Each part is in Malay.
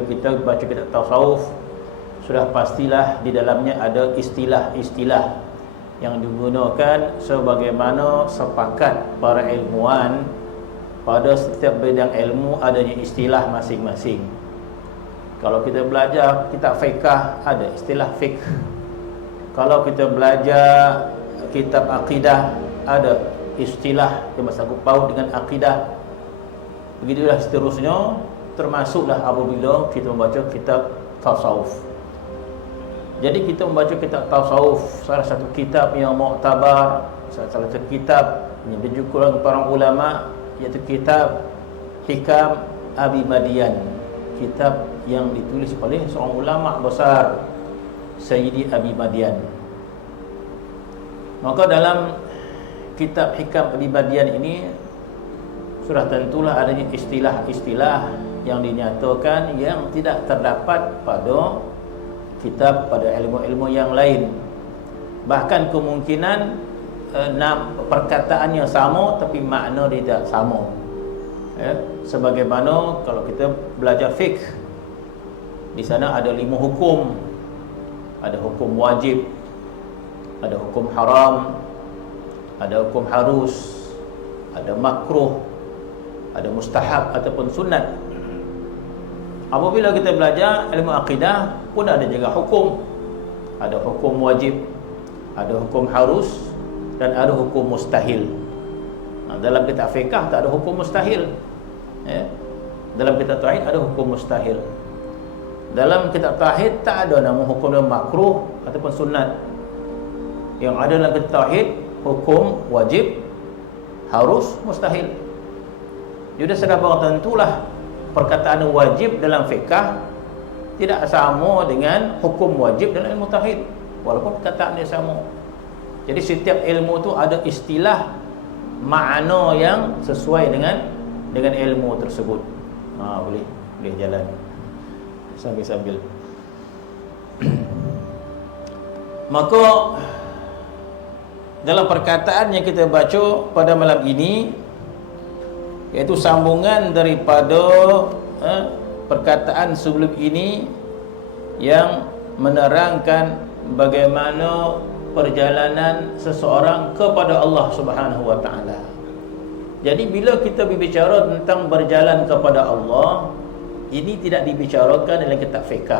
bila kita baca kitab tasawuf, sudah pastilah di dalamnya ada istilah-istilah yang digunakan sebagaimana sepakat para ilmuwan. Pada setiap bidang ilmu adanya istilah masing-masing. Kalau kita belajar kitab fiqh, ada istilah fiqh. Kalau kita belajar kitab akidah, ada istilah yang bersangkut paut dengan akidah. Begitulah seterusnya, termasuklah apabila kita membaca kitab tasawuf. Jadi kita membaca kitab tasawuf, salah satu kitab yang muktabar, salah satu kitab yang dijual oleh para ulama, iaitu kitab Hikam Abi Madian, kitab yang ditulis oleh seorang ulama besar, Sayyidi Abi Madian. Maka dalam kitab Hikam Abi Madian ini sudah tentulah adanya istilah-istilah yang dinyatakan yang tidak terdapat pada kitab, pada ilmu-ilmu yang lain. Bahkan kemungkinan perkataannya sama tapi makna dia tidak sama. Sebagaimana kalau kita belajar fiqh, di sana ada 5 hukum. Ada hukum wajib, ada hukum haram, ada hukum harus, ada makruh, ada mustahab ataupun sunat. Apabila kita belajar ilmu akidah pun ada juga hukum. Ada hukum wajib, ada hukum harus, dan ada hukum mustahil. Dalam kitab fiqh tak ada hukum mustahil. Dalam kitab tauhid ada hukum mustahil. Dalam kitab tauhid tak ada nama hukum makruh ataupun sunat. Yang ada dalam kitab tauhid hukum wajib, harus, mustahil. Jadi sudah barang tentulah perkataan wajib dalam fiqh tidak sama dengan hukum wajib dalam ilmu tauhid, walaupun perkataannya sama. Jadi setiap ilmu tu ada istilah makna yang sesuai dengan ilmu tersebut. Boleh jalan sambil-sambil. Maka dalam perkataan yang kita baca pada malam ini, iaitu sambungan daripada perkataan sebelum ini yang menerangkan bagaimana perjalanan seseorang kepada Allah Subhanahu wa taala. Jadi bila kita berbicara tentang berjalan kepada Allah, ini tidak dibicarakan dalam kitab fiqh,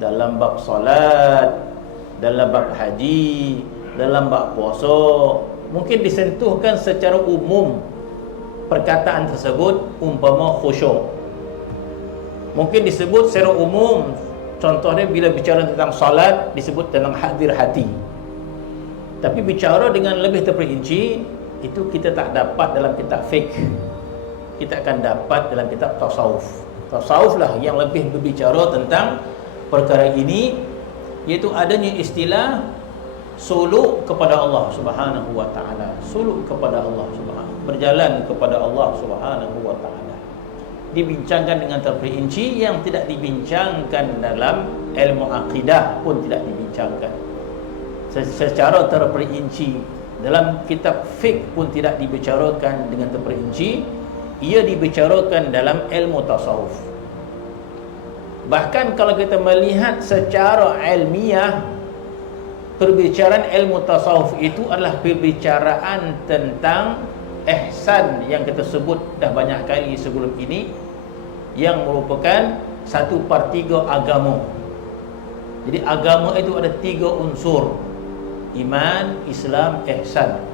dalam bab solat, dalam bab haji, dalam bab puasa. Mungkin disentuhkan secara umum perkataan tersebut, umpama khusyuk. Mungkin disebut secara umum. Contohnya bila bicara tentang solat disebut tentang hadir hati. Tapi bicara dengan lebih terperinci, itu kita tak dapat dalam kitab fiqh. Kita akan dapat dalam kitab tasawuf. Tasawuf lah yang lebih berbicara tentang perkara ini, iaitu adanya istilah suluk kepada Allah Subhanahu wa taala. Suluk kepada Allah Subhanahu, berjalan kepada Allah Subhanahu wa taala. Dibincangkan dengan terperinci yang tidak dibincangkan dalam ilmu akidah pun tidak dibincangkan. Secara terperinci dalam kitab fiqh pun tidak dibicarakan dengan terperinci. Ia dibicarakan dalam ilmu tasawuf. Bahkan kalau kita melihat secara ilmiah, perbicaraan ilmu tasawuf itu adalah perbicaraan tentang ihsan yang kita sebut dah banyak kali sebelum ini, yang merupakan 1/3 agama. Jadi agama itu ada 3 unsur: iman, Islam, ihsan.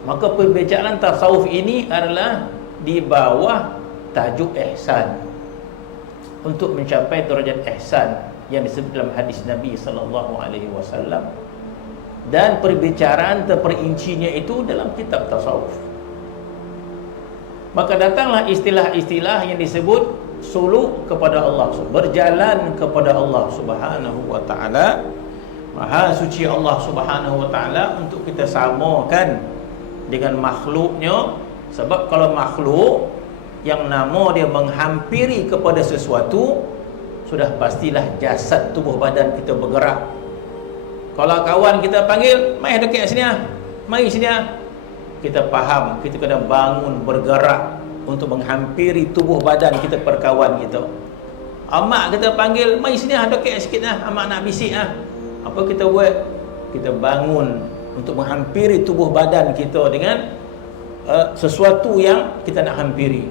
Maka pembicaraan tasawuf ini adalah di bawah tajuk ihsan, untuk mencapai derajat ihsan yang disebut dalam hadis Nabi sallallahu alaihi wasallam. Dan perbicaraan terperincinya itu dalam kitab tasawuf. Maka datanglah istilah-istilah yang disebut suluk kepada Allah, berjalan kepada Allah Subhanahu wa taala. Maha suci Allah Subhanahu wa taala untuk kita samakan dengan makhluknya. Sebab kalau makhluk yang nama dia menghampiri kepada sesuatu, sudah pastilah jasad tubuh badan kita bergerak. Kalau kawan kita panggil, "Mai dekat sini ah, mari sini ah," kita faham kita kena bangun bergerak untuk menghampiri tubuh badan kita, perkawan kita. Mak kita panggil, mai sini dokek sikit mak nak bisik Apa kita buat? Kita bangun untuk menghampiri tubuh badan kita dengan sesuatu yang kita nak hampiri.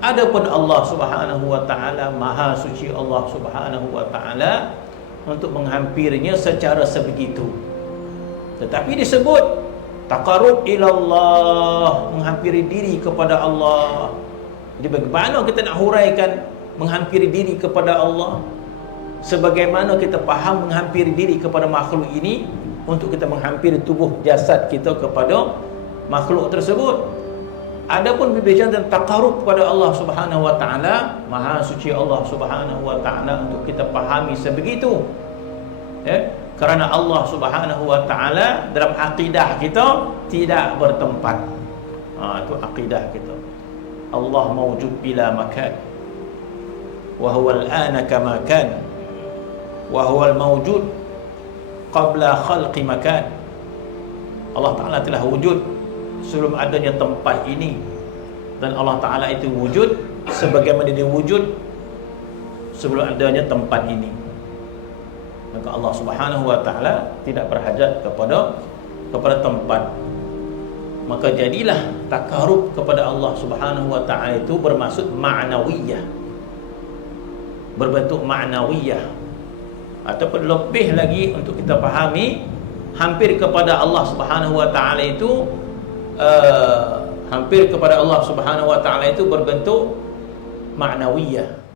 Adapun Allah Subhanahu wa taala, Maha suci Allah Subhanahu wa taala, untuk menghampirinya secara sebegitu. Tetapi disebut taqarrub ilallah, menghampiri diri kepada Allah. Jadi bagaimana kita nak huraikan menghampiri diri kepada Allah? Sebagaimana kita faham menghampiri diri kepada makhluk ini, untuk kita menghampiri tubuh jasad kita kepada makhluk tersebut. Adapun berbicara tentang taqarrub kepada Allah Subhanahu wa taala, Maha suci Allah Subhanahu wa taala, untuk kita fahami sebegitu. Kerana Allah Subhanahu wa taala dalam akidah kita tidak bertempat. Itu akidah kita. Allah mawjud bila makan. Wa huwa al-ana kama kan. Wa huwa al-mawjud qabla khalqi makan. Allah Taala telah wujud sebelum adanya tempat ini, dan Allah Taala itu wujud sebagaimana dia wujud sebelum adanya tempat ini. Maka Allah Subhanahu wa taala tidak berhajat kepada tempat. Maka jadilah takarub kepada Allah Subhanahu wa taala itu bermaksud ma'nawiyah, berbentuk ma'nawiyah. Ataupun lebih lagi untuk kita fahami, hampir kepada Allah Subhanahu wa taala itu hampir kepada Allah Subhanahu wa taala itu berbentuk ma'nawiyah.